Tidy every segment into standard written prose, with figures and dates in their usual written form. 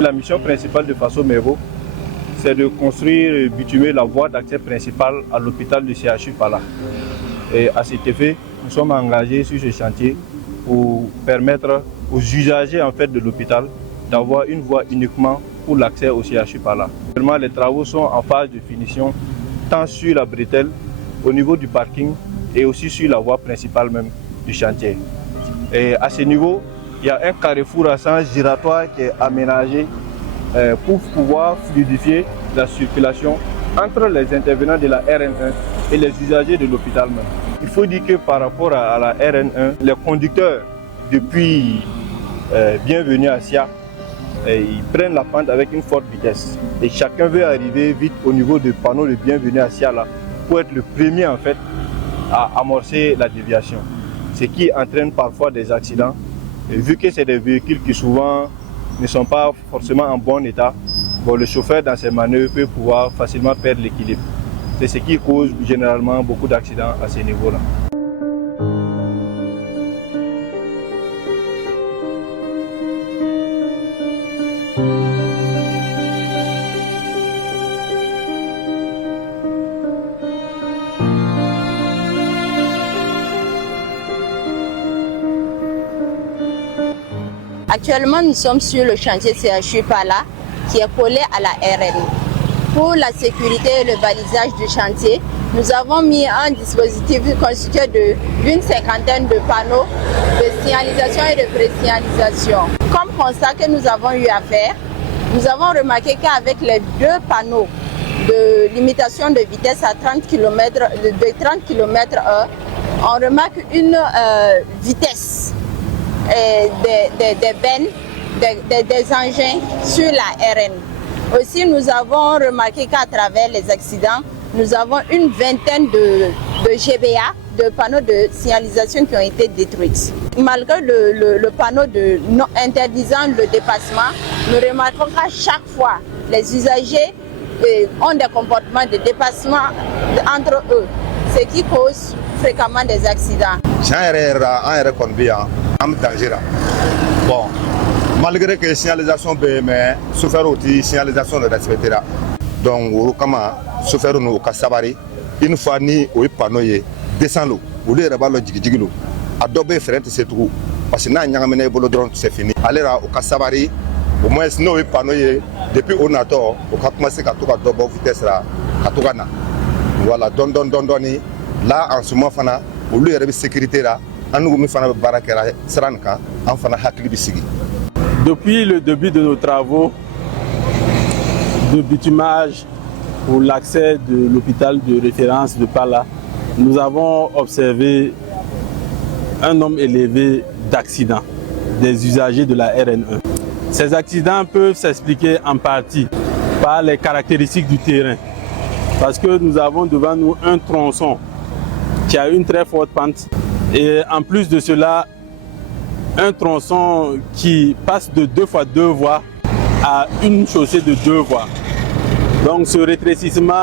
La mission principale de Faso Mebo, c'est de construire et bitumer la voie d'accès principale à l'hôpital du CHU Pala. Et à cet effet, nous sommes engagés sur ce chantier pour permettre aux usagers en fait, de l'hôpital d'avoir une voie uniquement pour l'accès au CHU Pala. Actuellement, les travaux sont en phase de finition, tant sur la bretelle, au niveau du parking et aussi sur la voie principale même du chantier. Et à ce niveau, il y a un carrefour à sens giratoire qui est aménagé pour pouvoir fluidifier la circulation entre les intervenants de la RN1 et les usagers de l'hôpital même. Il faut dire que par rapport à la RN1, les conducteurs depuis Bienvenue à Sia, ils prennent la pente avec une forte vitesse. Et chacun veut arriver vite au niveau du panneau de Bienvenue à Sia là, pour être le premier en fait à amorcer la déviation. Ce qui entraîne parfois des accidents. Et vu que c'est des véhicules qui souvent ne sont pas forcément en bon état, bon, le chauffeur dans ses manœuvres peut pouvoir facilement perdre l'équilibre. C'est ce qui cause généralement beaucoup d'accidents à ce niveau-là. Actuellement, nous sommes sur le chantier CHU Pala qui est collé à la RN. Pour la sécurité et le balisage du chantier, nous avons mis un dispositif constitué d'une cinquantaine de panneaux de signalisation et de pré-signalisation. Comme constat que nous avons eu à faire, nous avons remarqué qu'avec les deux panneaux de limitation de vitesse à 30 km, de 30 km/h, on remarque une vitesse des bennes, des engins sur la RN. Aussi, nous avons remarqué qu'à travers les accidents, nous avons une vingtaine de GBA, de panneaux de signalisation qui ont été détruits. Malgré le panneau interdisant le dépassement, nous remarquons qu'à chaque fois, les usagers ont des comportements de dépassement entre eux, ce qui cause fréquemment des accidents. Bon, malgré que la signalisation est mais souffert aussi signalisation de respecter. Donc, au Kama, souffert nous au Sabari, une fois ni au panneau descend l'eau, ou les rabats le digigilo, adobe frère c'est tout, parce que n'a rien amené bolodron c'est fini. Aller au Sabari, au moins nous au panneau depuis on a tort, au cap commencé qu'à tout à double vitesse là, à tout gana. Voilà, don là en ce moment fana, au lieu de sécurité là. Depuis le début de nos travaux de bitumage pour l'accès de l'hôpital de référence de Pala, nous avons observé un nombre élevé d'accidents des usagers de la RN1. Ces accidents peuvent s'expliquer en partie par les caractéristiques du terrain, parce que nous avons devant nous un tronçon qui a une très forte pente. Et en plus de cela, un tronçon qui passe de 2 fois 2 voies à une chaussée de 2 voies. Donc ce rétrécissement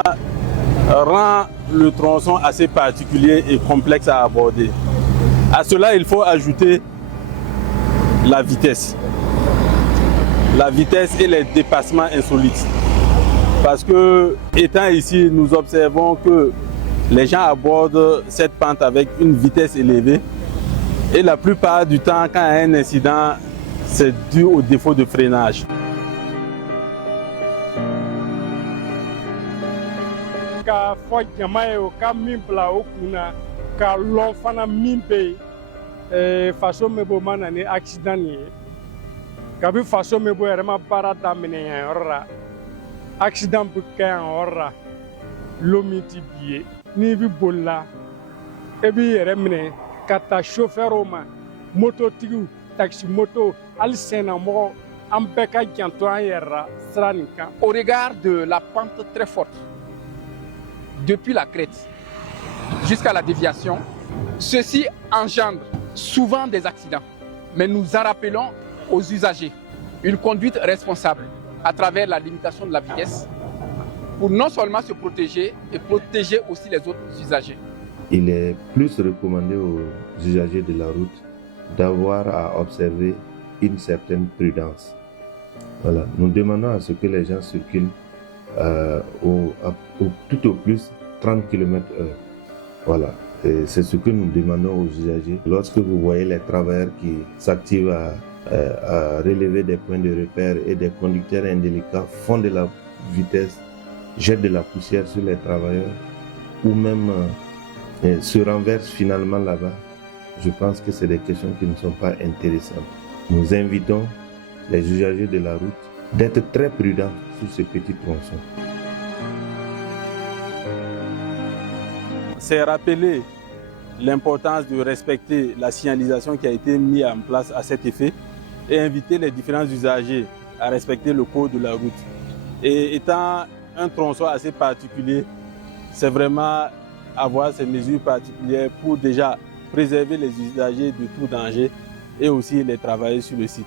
rend le tronçon assez particulier et complexe à aborder. À cela, il faut ajouter la vitesse. La vitesse et les dépassements insolites. Parce que, étant ici, nous observons que les gens abordent cette pente avec une vitesse élevée et la plupart du temps, quand il y a un incident, c'est dû au défaut de freinage. Ni bi bolla e bi yɛrɛ minɛ ka taa chauffeur ma moto tigiw taxi moto hali sennamɔgɔ an bɛɛ ka janto an yɛrɛ la sira nin kan. Au regard de la pente très forte depuis la crête jusqu'à la déviation, ceci engendre souvent des accidents, mais nous en rappelons aux usagers une conduite responsable à travers la limitation de la vitesse pour non seulement se protéger et protéger aussi les autres usagers. Il est plus recommandé aux usagers de la route d'avoir à observer une certaine prudence. Voilà. Nous demandons à ce que les gens circulent tout au plus 30 km/h. Voilà. C'est ce que nous demandons aux usagers. Lorsque vous voyez les travailleurs qui s'activent à relever des points de repère et des conducteurs indélicats font de la vitesse, jettent de la poussière sur les travailleurs ou même se renversent finalement là-bas, je pense que c'est des questions qui ne sont pas intéressantes. Nous invitons les usagers de la route d'être très prudents sur ces petits tronçons. C'est rappeler l'importance de respecter la signalisation qui a été mise en place à cet effet et inviter les différents usagers à respecter le code de la route. Et étant un tronçon assez particulier, c'est vraiment avoir ces mesures particulières pour déjà préserver les usagers de tout danger et aussi les travailleurs sur le site.